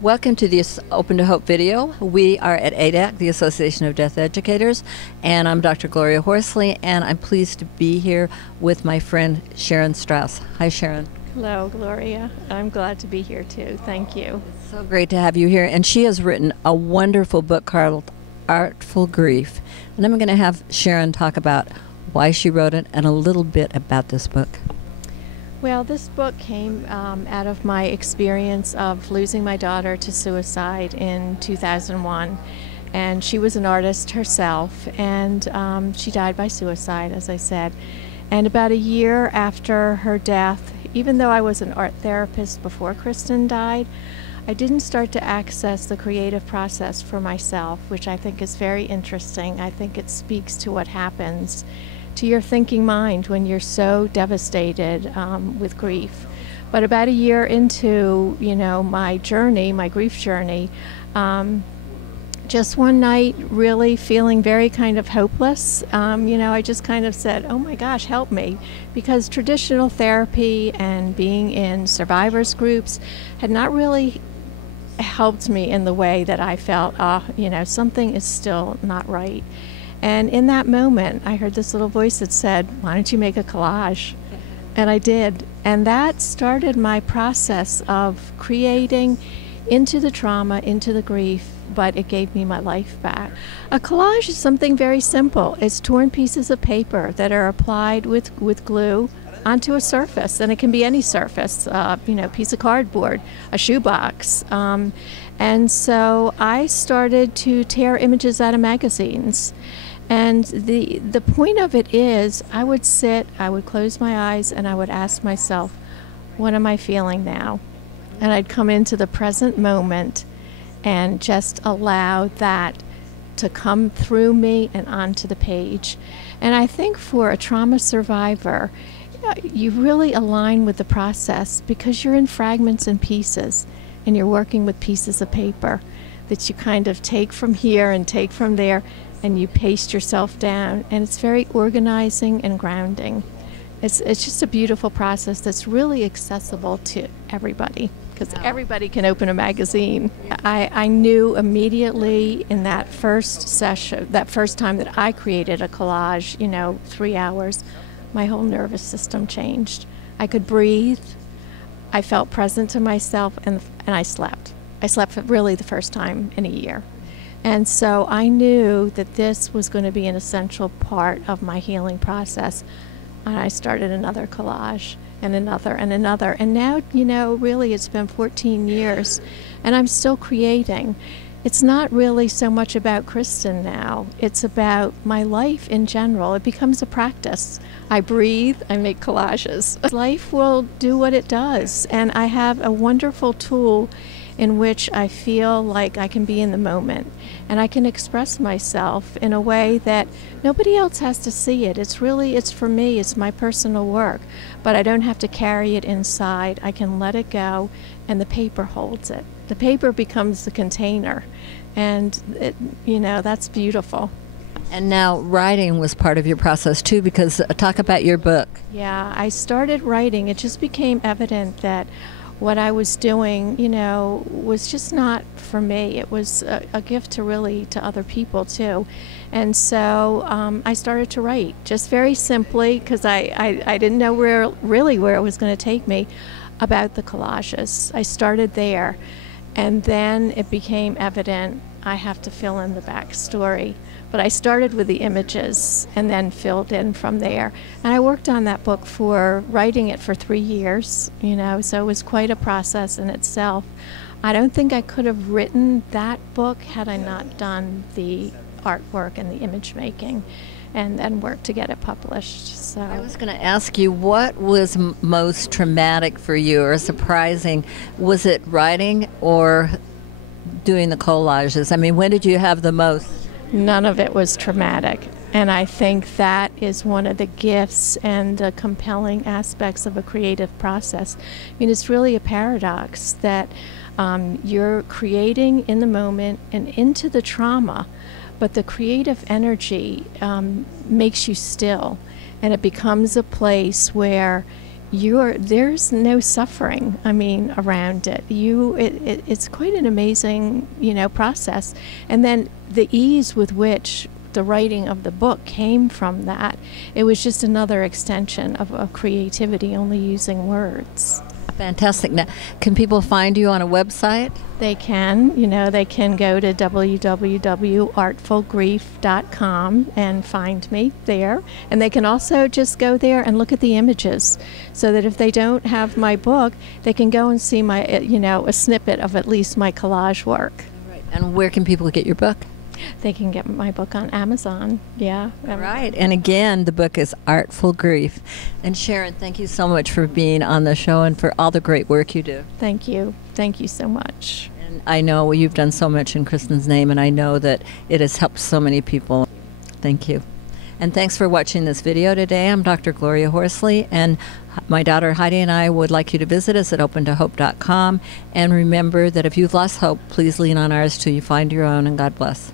Welcome to this Open to Hope video. We are at ADAC, the Association of Deaf Educators, and I'm Dr. Gloria Horsley, and I'm pleased to be here with my friend Sharon Strouse. Hi, Sharon. Hello, Gloria. I'm glad to be here too. Thank you. It's so great to have you here. And she has written a wonderful book called Artful Grief. And I'm going to have Sharon talk about why she wrote it and a little bit about this book. Well, this book came out of my experience of losing my daughter to suicide in 2001. And she was an artist herself, and she died by suicide, as I said. And about a year after her death, even though I was an art therapist before Kristen died, I didn't start to access the creative process for myself, which I think is very interesting. I think it speaks to what happens to your thinking mind when you're so devastated with grief. But about a year into, my journey, my grief journey, just one night really feeling very kind of hopeless, I just kind of said, oh my gosh, help me, because traditional therapy and being in survivors groups had not really helped me in the way that I felt, something is still not right. And in that moment, I heard this little voice that said, why don't you make a collage? And I did. And that started my process of creating into the trauma, into the grief, but it gave me my life back. A collage is something very simple. It's torn pieces of paper that are applied with glue onto a surface, and it can be any surface, piece of cardboard, a shoebox. And so I started to tear images out of magazines. And the point of it is, I would sit, I would close my eyes, and I would ask myself, what am I feeling now? And I'd come into the present moment and just allow that to come through me and onto the page. And I think for a trauma survivor, you really align with the process because you're in fragments and pieces, and you're working with pieces of paper that you kind of take from here and take from there, and you paste yourself down, and it's very organizing and grounding. It's just a beautiful process that's really accessible to everybody, because everybody can open a magazine. I knew immediately in that first session, that first time that I created a collage, 3 hours, my whole nervous system changed. I could breathe, I felt present to myself, and I slept. I slept for really the first time in a year. And so I knew that this was going to be an essential part of my healing process. And I started another collage and another and another. And now, really it's been 14 years and I'm still creating. It's not really so much about Kristen now. It's about my life in general. It becomes a practice. I breathe, I make collages. Life will do what it does. And I have a wonderful tool in which I feel like I can be in the moment and I can express myself in a way that nobody else has to see it. It's for me, it's my personal work, but I don't have to carry it inside. I can let it go, and the paper holds it. The paper becomes the container, and that's beautiful. And now writing was part of your process too, because talk about your book. Yeah, I started writing. It just became evident that what I was doing, was just not for me. It was a gift to other people too. And so I started to write, just very simply, because I didn't know where it was going to take me, about the collages. I started there, and then it became evident I have to fill in the backstory. But I started with the images and then filled in from there. And I worked on that book writing it for 3 years, so it was quite a process in itself. I don't think I could have written that book had I not done the artwork and the image making and then worked to get it published. So I was going to ask you, what was most traumatic for you or surprising? Was it writing or doing the collages? I mean, when did you have the most? None of it was traumatic. And I think that is one of the gifts and the compelling aspects of a creative process. I mean, it's really a paradox that you're creating in the moment and into the trauma, but the creative energy makes you still, and it becomes a place where there's no suffering, I mean, around it. It's quite an amazing, process. And then the ease with which the writing of the book came from that, it was just another extension of creativity, only using words. Fantastic. Now, can people find you on a website? They can. They can go to www.artfulgrief.com and find me there. And they can also just go there and look at the images, so that if they don't have my book, they can go and see my, a snippet of at least my collage work. Right. And where can people get your book? They can get my book on Amazon. Yeah. All right. And again, the book is Artful Grief. And Sharon, thank you so much for being on the show and for all the great work you do. Thank you. Thank you so much. And I know you've done so much in Kristen's name, and I know that it has helped so many people. Thank you. And thanks for watching this video today. I'm Dr. Gloria Horsley, and my daughter Heidi and I would like you to visit us at opentohope.com. And remember that if you've lost hope, please lean on ours till you find your own, and God bless.